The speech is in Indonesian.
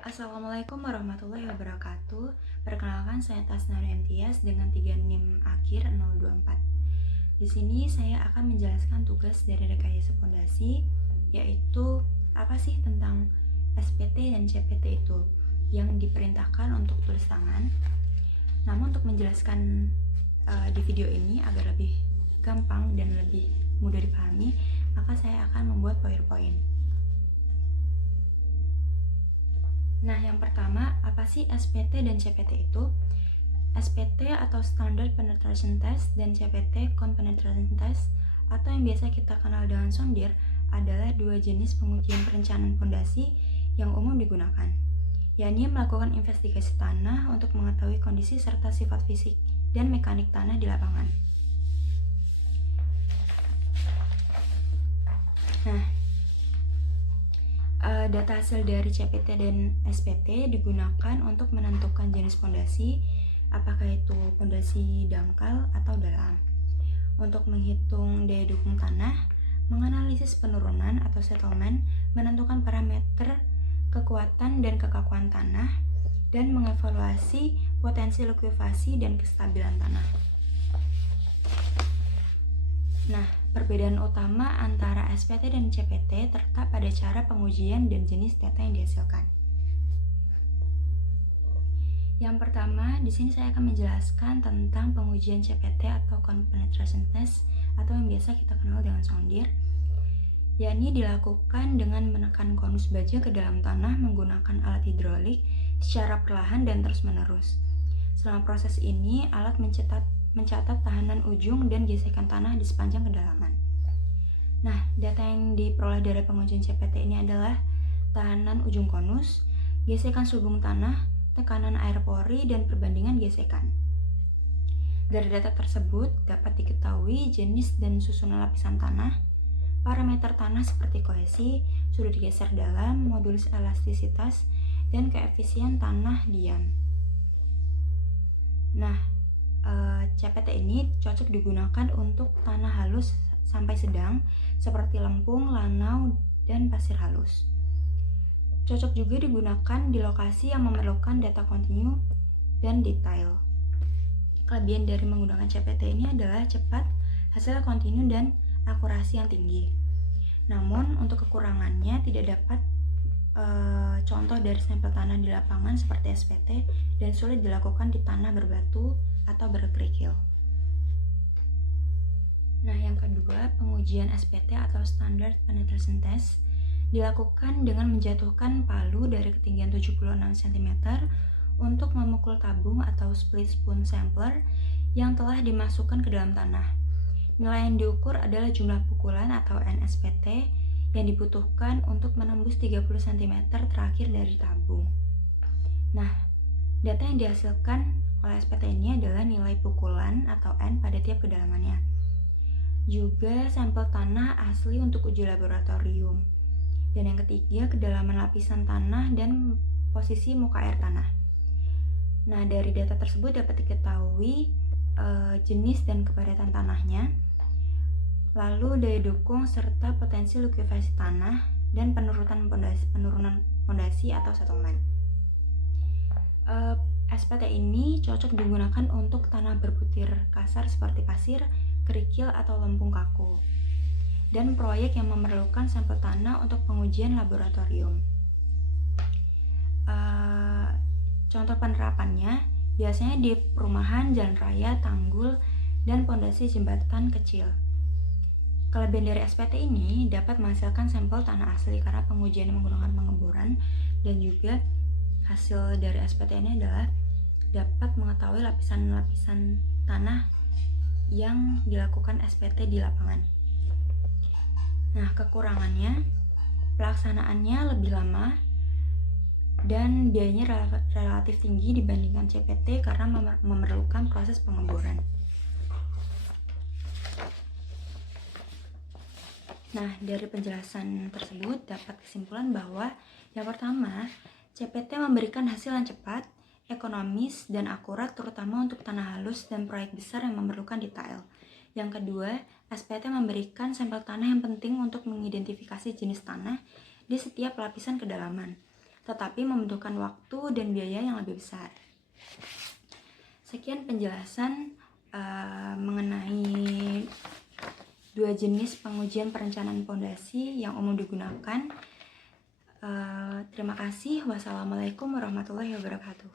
Assalamualaikum warahmatullahi wabarakatuh. Perkenalkan, saya Tasnara Imtiaz dengan 3 NIM akhir 024. Di sini saya akan menjelaskan tugas dari rekayasa pondasi, yaitu apa sih tentang SPT dan CPT itu yang diperintahkan untuk tulis tangan. Namun untuk menjelaskan di video ini agar lebih gampang dan lebih mudah dipahami, maka saya akan membuat PowerPoint. Nah, yang pertama, apa sih SPT dan CPT itu? SPT atau Standard Penetration Test dan CPT Compenetration Test atau yang biasa kita kenal dengan sondir adalah dua jenis pengujian perencanaan fondasi yang umum digunakan, yakni melakukan investigasi tanah untuk mengetahui kondisi serta sifat fisik dan mekanik tanah di lapangan. Nah, data hasil dari CPT dan SPT digunakan untuk menentukan jenis fondasi, apakah itu fondasi dangkal atau dalam. Untuk menghitung daya dukung tanah, menganalisis penurunan atau settlement, menentukan parameter kekuatan dan kekakuan tanah, dan mengevaluasi potensi likuifasi dan kestabilan tanah. Nah, perbedaan utama antara SPT dan CPT terletak pada cara pengujian dan jenis data yang dihasilkan. Yang pertama, di sini saya akan menjelaskan tentang pengujian CPT atau Compenetration Test atau yang biasa kita kenal dengan sondir, yakni dilakukan dengan menekan konus baja ke dalam tanah menggunakan alat hidrolik secara perlahan dan terus-menerus. Selama proses ini, alat mencatat tahanan ujung dan gesekan tanah di sepanjang kedalaman. Nah, data yang diperoleh dari pengujian CPT ini adalah tahanan ujung konus, gesekan subung tanah, tekanan air pori, dan perbandingan gesekan. Dari data tersebut dapat diketahui jenis dan susunan lapisan tanah, parameter tanah seperti kohesi, sudut geser dalam, modulus elastisitas, dan koefisien tanah diam. Nah, CPT ini cocok digunakan untuk tanah halus sampai sedang seperti lempung, lanau, dan pasir halus. Cocok juga digunakan di lokasi yang memerlukan data kontinu dan detail. Kelebihan dari menggunakan CPT ini adalah cepat, hasil kontinu, dan akurasi yang tinggi. Namun untuk kekurangannya tidak dapat contoh dari sampel tanah di lapangan seperti SPT dan sulit dilakukan di tanah berbatu atau berkerikil. Nah, yang kedua, pengujian SPT atau Standard Penetration Test dilakukan dengan menjatuhkan palu dari ketinggian 76 cm untuk memukul tabung atau split spoon sampler yang telah dimasukkan ke dalam tanah. Nilai yang diukur adalah jumlah pukulan atau NSPT yang dibutuhkan untuk menembus 30 cm terakhir dari tabung. Nah, data yang dihasilkan oleh SPT ini adalah nilai pukulan atau N pada tiap kedalamannya. Juga sampel tanah asli untuk uji laboratorium. Dan yang ketiga, kedalaman lapisan tanah dan posisi muka air tanah. Nah, dari data tersebut dapat diketahui jenis dan kepadatan tanahnya, lalu daya dukung serta potensi likuifasi tanah dan penurunan pondasi atau settlement. SPT ini cocok digunakan untuk tanah berbutir kasar seperti pasir, kerikil, atau lempung kaku, dan proyek yang memerlukan sampel tanah untuk pengujian laboratorium. Contoh penerapannya biasanya di perumahan, jalan raya, tanggul, dan pondasi jembatan kecil. Kelebihan dari SPT ini dapat menghasilkan sampel tanah asli karena pengujian menggunakan pengeboran, dan juga hasil dari SPT ini adalah dapat mengetahui lapisan-lapisan tanah yang dilakukan SPT di lapangan. Nah, kekurangannya, pelaksanaannya lebih lama dan biayanya relatif tinggi dibandingkan CPT karena memerlukan proses pengeboran. Nah, dari penjelasan tersebut dapat kesimpulan bahwa yang pertama, CPT memberikan hasil yang cepat, ekonomis, dan akurat terutama untuk tanah halus dan proyek besar yang memerlukan detail. Yang kedua, SPT memberikan sampel tanah yang penting untuk mengidentifikasi jenis tanah di setiap lapisan kedalaman. tetapi membutuhkan waktu dan biaya yang lebih besar. Sekian penjelasan mengenai dua jenis pengujian perencanaan fondasi yang umum digunakan. Terima kasih. Wassalamualaikum warahmatullahi wabarakatuh.